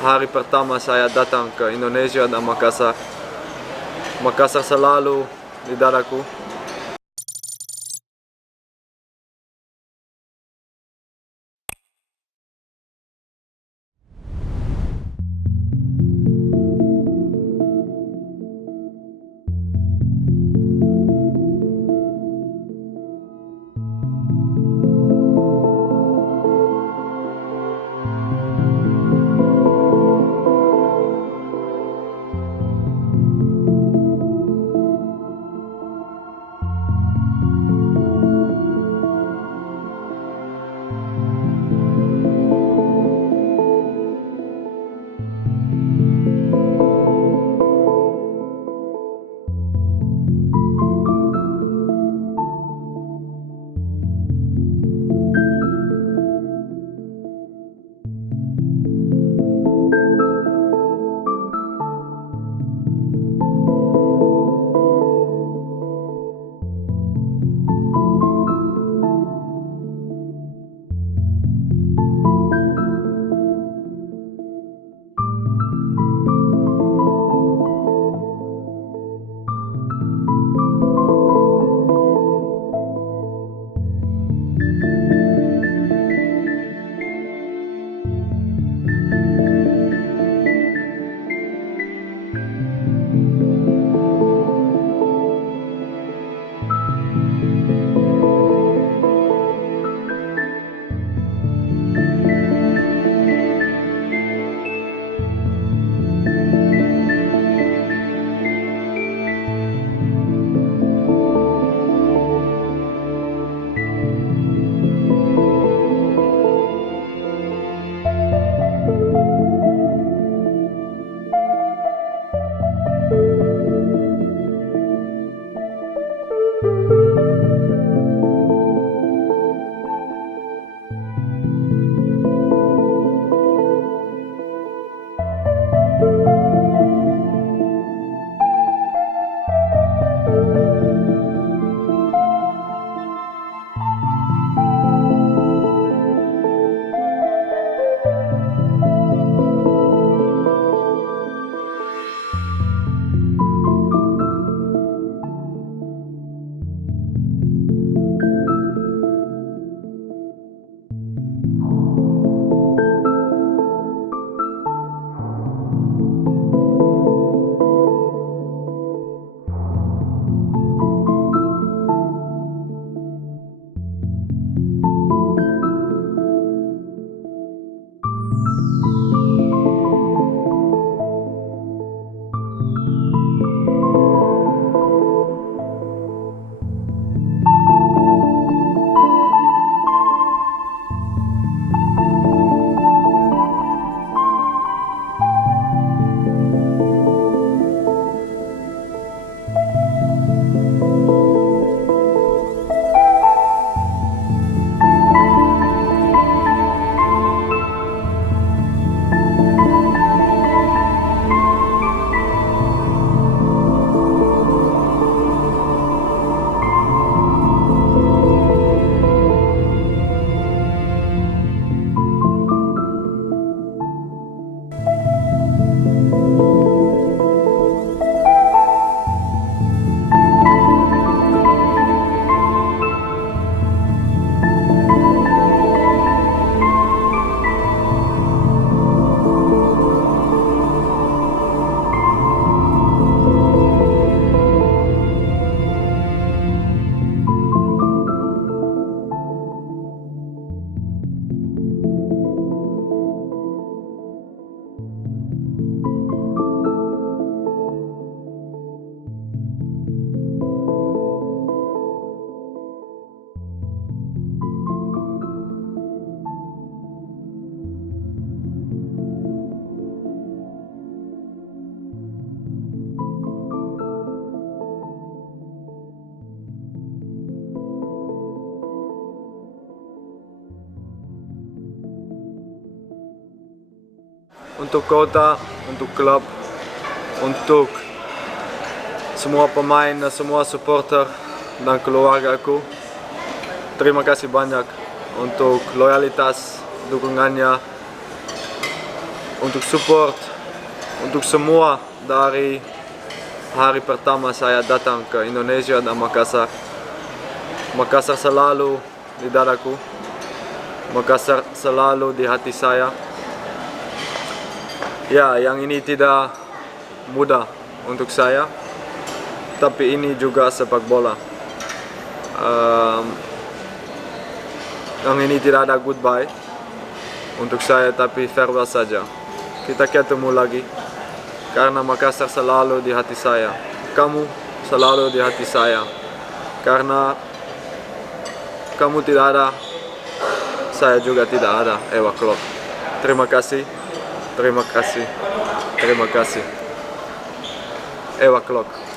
hari pertama saya datang ke Indonesia dan Makassar. Makassar selalu di dadaku. untuk kota, untuk klub, untuk semua pemain dan semua supporter dan keluarga aku. Terima kasih banyak untuk loyalitas, dukungannya, untuk support, untuk semua dari hari pertama saya datang ke Indonesia dan Makassar. Makassar selalu di dadaku, Makassar selalu di hati saya. Ya, yang ini tidak mudah untuk saya, tapi ini juga sepak bola. Yang ini tidak ada goodbye untuk saya, tapi farewell saja. Kita ketemu lagi, karena Makassar selalu di hati saya. Kamu selalu di hati saya, karena kamu tidak ada, saya juga tidak ada. Ewa Klok. Terima kasih, terima kasih, terima kasih. Ewa Klok.